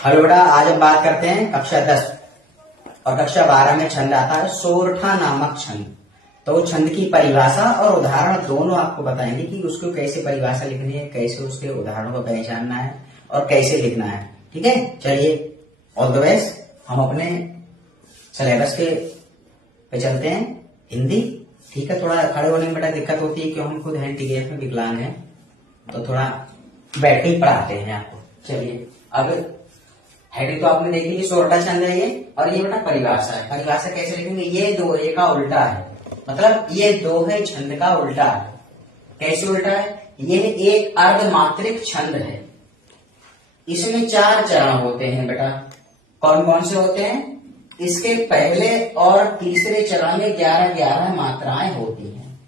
Hello बेटा, आज हम बात करते हैं कक्षा 10 और कक्षा 12 में छंद आता है सोरठा नामक छंद। तो छंद की परिभाषा और उदाहरण दोनों आपको बताएंगे कि उसको कैसे परिभाषा लिखनी है, कैसे उसके उदाहरणों को पहचानना है और कैसे लिखना है। ठीक है, चलिए ऑल द बेस्ट। हम अपने सिलेबस के पे चलते हैं। हिंदी ठीक है, थोड़ा खड़े होने में बेटा दिक्कत होती है क्योंकि हम खुद हैंडीकैप में विकलांग हैं, तो थोड़ा बैठ के पढ़ाते हैं आपको। चलिए, अब हेडिंग तो आपने देखी कि सोरठा छंद है ये, और ये बेटा परिभाषा है। परिभाषा कैसे लिखेंगे? ये दोहे का उल्टा है, मतलब ये दोहे छंद का उल्टा है। कैसे उल्टा है? ये एक अर्धमात्रिक छंद है। इसमें 4 चरण होते हैं बेटा। कौन कौन से होते हैं? इसके पहले और तीसरे चरण में 11-11 मात्राएं होती हैं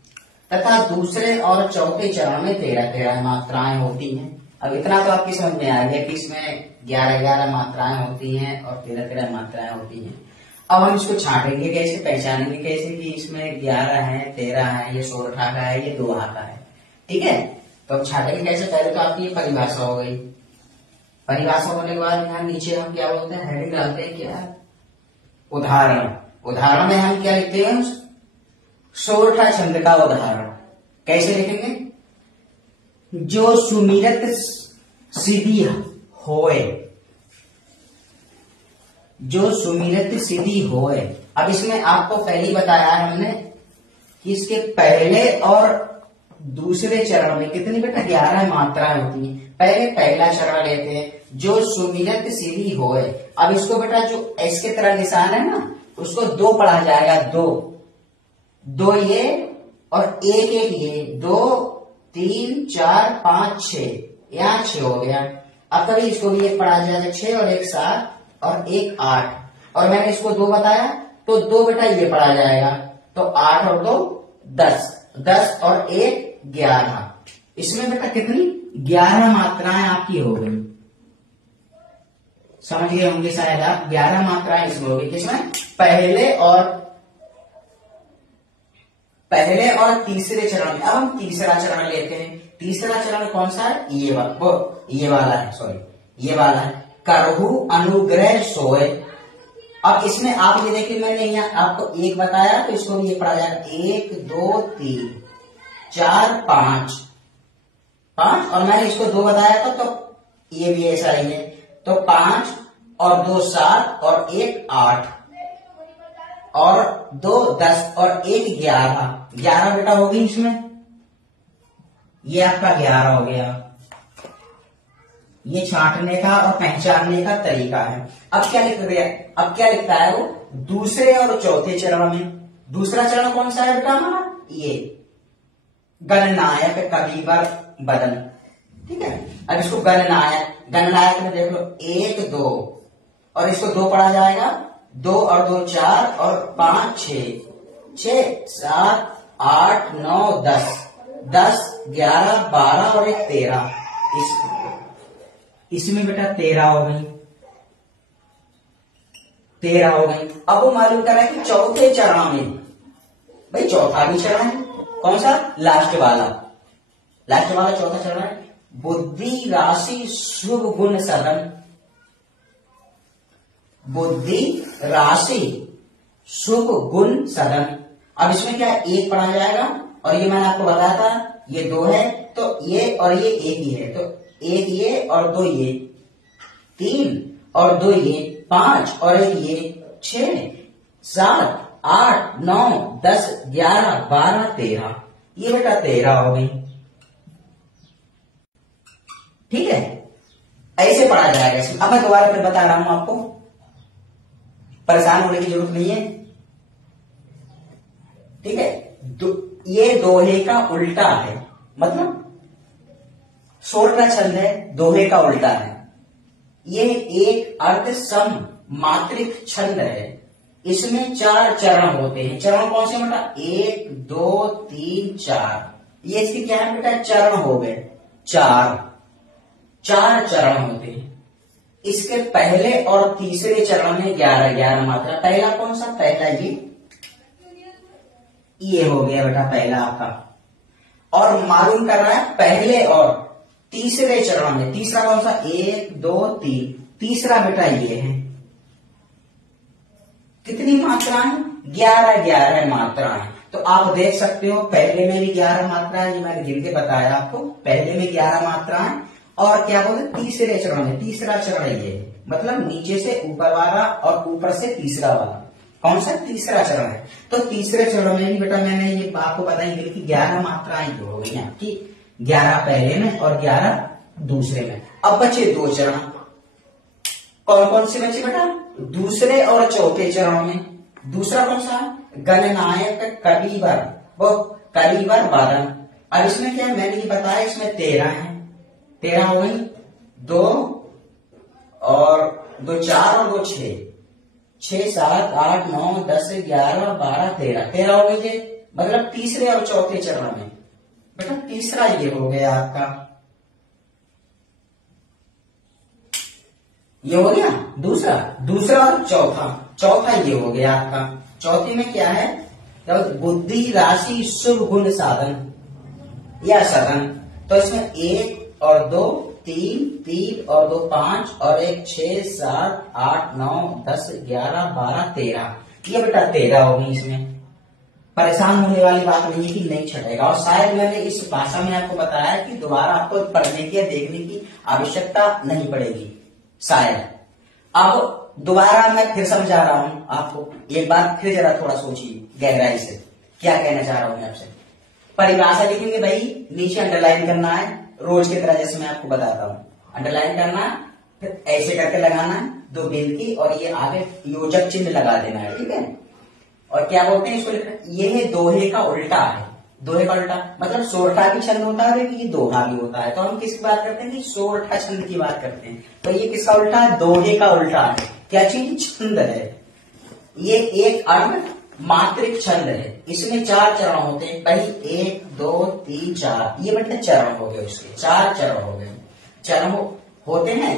तथा दूसरे और चौथे चरण में 13-13 मात्राएं होती हैं। अब इतना तो आपकी समझ में आ गया कि इसमें 11-11 मात्राएं होती हैं और 13-13 मात्राएं होती हैं। अब हम इसको छांटेंगे कैसे, पहचानेंगे कैसे कि इसमें 11 है, 13 है, ये सोरठा का है, ये दोहा का है। ठीक है, तो हम छांटेंगे कैसे? पहले तो आपकी ये परिभाषा हो गई। परिभाषा होने के बाद यहाँ नीचे हम क्या बोलते हैं? हेडिंग डालते हैं क्या? उदाहरण। उदाहरण में हम क्या लिखते हैं? सोरठा छंद का उदाहरण। कैसे लिखेंगे? जो सुमिरत सिद्धि होए, जो सुमिरत सिद्धि होए। अब इसमें आपको पहले ही बताया है हमने कि इसके पहले और दूसरे चरण में कितनी बेटा 11 मात्राएं होती हैं। पहले पहला चरण लेते हैं, जो सुमिरत सिद्धि होए। अब इसको बेटा जो एस के तरह निशान है ना, उसको 2 पढ़ा जाएगा। 2 ये और एक ये, 2 3 4 5 6, यहाँ 6 हो गया। अब कभी इसको भी एक पढ़ा जाएगा 6 और 1 7 और 1 8, और मैंने इसको 2 बताया तो 2 बेटा ये पढ़ा जाएगा, तो 8 और 2 10, 10 और 1 11। इसमें बेटा कितनी 11 मात्राएं आपकी हो गई। समझ गए होंगे शायद आप। 11 मात्राएं इसमें हो गई। किसमें? पहले और तीसरे चरण में। अब हम तीसरा चरण लेते हैं। तीसरा चरण कौन सा है? ये वाला है, सॉरी, ये वाला है। करहु अनुग्रह सोए। अब इसमें आप ये देखिए, मैंने यहाँ आपको 1 बताया तो इसको भी ये पढ़ा जाएगा। 1 2 3 4 5, और मैंने इसको 2 बताया था तो ये भी ऐसा ही है। तो 5 और 2 7 और 1 8 और 2 10 और 1 11 बेटा हो गई इसमें। ये आपका 11 हो गया। ये छांटने का और पहचानने का तरीका है। अब क्या लिखता है वो? दूसरे और चौथे चरण में। दूसरा चरण कौन सा है बेटा हमारा? ये गणनायक कविवर बदन। ठीक है, अब इसको गणनायक में देख लो 1 2, और इसको 2 पढ़ा जाएगा। 2 और 2 4 और 5 6 7 8 9 10, 10 11 12 और 1 13। इसमें बेटा 13 हो गई। 13 हो गई। अब वो मालूम कर रहा है कि चौथे चरण में, भाई चौथा भी चरण है। कौन सा? लास्ट वाला चौथा चरण है। बुद्धि राशि शुभ गुण सदन। बुद्धि राशि शुभ गुण सदन। अब इसमें क्या 1 पढ़ा जाएगा, और ये मैंने आपको बताया था ये 2 है तो ये और ये 1 ही है, तो 1 ये और 2 ये, 3 और 2 ये, 5 और 1 ये, 6 7 8 9 10 11 12 13। ये बेटा 13 हो गई। ठीक है, ऐसे पढ़ा जाएगा इसमें। अब मैं दोबारा फिर बता रहा हूं आपको, परेशान होने की जरूरत नहीं है। ठीक है, ये दोहे का उल्टा है, मतलब सोरठा छंद है, दोहे का उल्टा है। ये एक अर्ध सम मात्रिक छंद है। इसमें 4 चरण होते हैं। चरण कौन से बेटा? 1 2 3 4। ये इसके क्या है बेटा? चरण हो गए। 4 चरण होते हैं। इसके पहले और तीसरे चरण में 11-11 मात्रा। पहला कौन सा? पहला ये हो गया बेटा पहला आपका। और मालूम कर रहा है पहले और तीसरे चरण में। तीसरा कौन सा? 1 2 3। तीसरा बेटा ये है, कितनी मात्राएं? 11 मात्राएं। तो आप देख सकते हो पहले में भी 11 मात्राएं, ये मैंने गिन के बताया आपको, पहले में 11 मात्राएं, और क्या बोलते तीसरे चरण में, तीसरा चरण ये है, मतलब नीचे से ऊपर वाला और ऊपर से तीसरा वाला, कौन सा? तीसरा चरण है। तो तीसरे चरण में भी बेटा मैंने ये आपको बताई गिन की 11 मात्राएं जो हो गई आपकी, 11 पहले में और 11 दूसरे में। अब बचे 2 चरण, कौन कौन से बचे बेटा? दूसरे और चौथे चरण में। दूसरा कौन सा? गणनायक कलीबर, वो कलीबर वादन। अब इसमें क्या है, मैंने ये बताया इसमें 13 है, 13 हो गई, 2 और 2 4 और 2 6, 6 7 8 9 10 11 12 13 हो गई ये, मतलब तीसरे और चौथे चरण में। बेटा तीसरा ये हो गया आपका, ये हो गया दूसरा, दूसरा और चौथा ये हो गया आपका। चौथे में क्या है? बुद्धि राशि शुभ गुण साधन या सदन। तो इसमें 1 और 2 3 और 2 5 और 1 6 7 8 9 10 11 12 13, ये बेटा 13 होगी। इसमें परेशान होने वाली बात नहीं है कि नहीं छटेगा, और शायद मैंने इस भाषा में आपको बताया कि दोबारा आपको पढ़ने की या देखने की आवश्यकता नहीं पड़ेगी शायद। अब दोबारा मैं फिर समझा रहा हूं आपको, एक बार फिर जरा थोड़ा सोचिए गहराई से क्या कहना चाह रहा हूं मैं आपसे। परिभाषा लिखेंगे भाई, नीचे अंडरलाइन करना है रोज की तरह, जैसे मैं आपको बताता हूं। अंडरलाइन करना है, फिर ऐसे करके लगाना है 2 बिंदी, और ये आगे योजक चिन्ह लगा देना है, ठीक है। और क्या बोलते हैं इसको लिखना, ये है दोहे का उल्टा है। दोहे का उल्टा मतलब सोरठा भी छंद होता है, ये दोहा भी होता है। तो हम किसकी बात करते हैं? सोरठा छंद की बात करते हैं। तो ये किसका उल्टा है? दोहे का उल्टा है। क्या चीज? छंद है। ये एक अर्ध मात्रिक छंद है, इसमें 4 चरण होते हैं। पहले 1 2 3 4, ये मतलब चरण हो गए, उसके 4 चरण हो गए। चरण होते हैं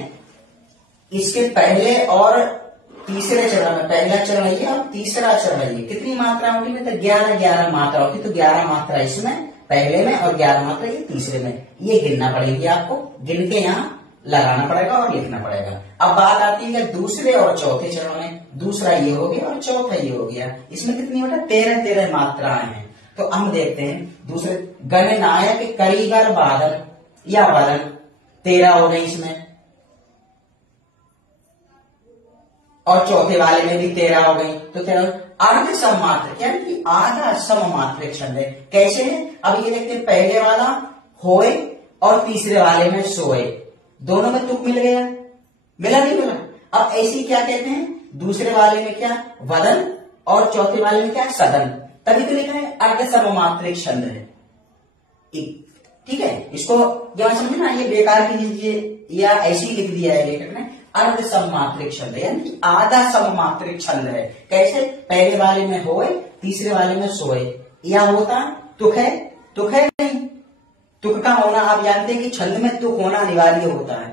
इसके पहले और तीसरे चरण में। पहला चरण ये और तीसरा चरण ये। कितनी मात्रा होती है? तो 11 मात्रा होती है। तो 11 मात्रा इसमें पहले में और 11 मात्रा ये तीसरे में। ये गिनना पड़ेगी आपको, गिन के यहाँ लगाना पड़ेगा और लिखना पड़ेगा। अब बात आती है दूसरे और चौथे चरण में। दूसरा ये हो गया और चौथा ये हो गया। इसमें कितनी बेटा? 13 मात्राएं हैं। तो हम देखते हैं दूसरे, गणनायक करीगर वादन या वादन 13 हो गई इसमें, और चौथे वाले में भी 13 हो गई। तो 13 अर्ध सममात्र, क्या कि आधा सममात्रिक छंद है। कैसे है? अब ये देखते हैं, पहले वाला होए और तीसरे वाले में सोए, दोनों में तुक मिल गया, मिला नहीं मिला? अब ऐसी क्या कहते हैं? दूसरे वाले में क्या? वदन, और चौथे वाले में क्या? सदन। तभी तो लिखा है अर्ध सममात्रिक छंद है, ठीक है। इसको जब समझे ना, ये बेकार की लीजिए या ऐसे ही लिख दिया है लेखक ने, अर्ध सममात्रिक छंद है, यानी आधा सममात्रिक छंद है। कैसे? पहले वाले में होए, तीसरे वाले में सोए। या होता तुक है, तुक है नहीं, तुक का होना आप जानते हैं कि छंद में तुक होना अनिवार्य होता है।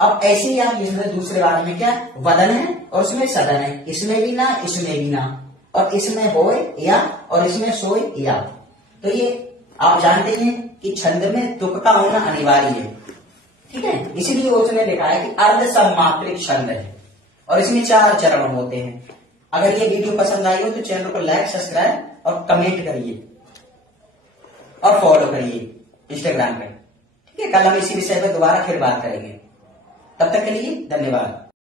अब ऐसे ही आप इसमें दूसरे वाले में क्या? वदन है और उसमें सदन है, इसमें भी ना इसमें भी ना, और इसमें होए या और इसमें सोए या। तो ये आप जानते हैं कि छंद में तुक का होना अनिवार्य है, ठीक है। इसीलिए उसने लिखा है कि अर्ध सममात्रिक छंद है, और इसमें 4 चरण होते हैं। अगर ये वीडियो पसंद आई हो तो चैनल को लाइक, सब्सक्राइब और कमेंट करिए और फॉलो करिए इंस्टाग्राम पे, ठीक है। कल हम इसी विषय पर दोबारा फिर बात करेंगे। तब तक के लिए धन्यवाद।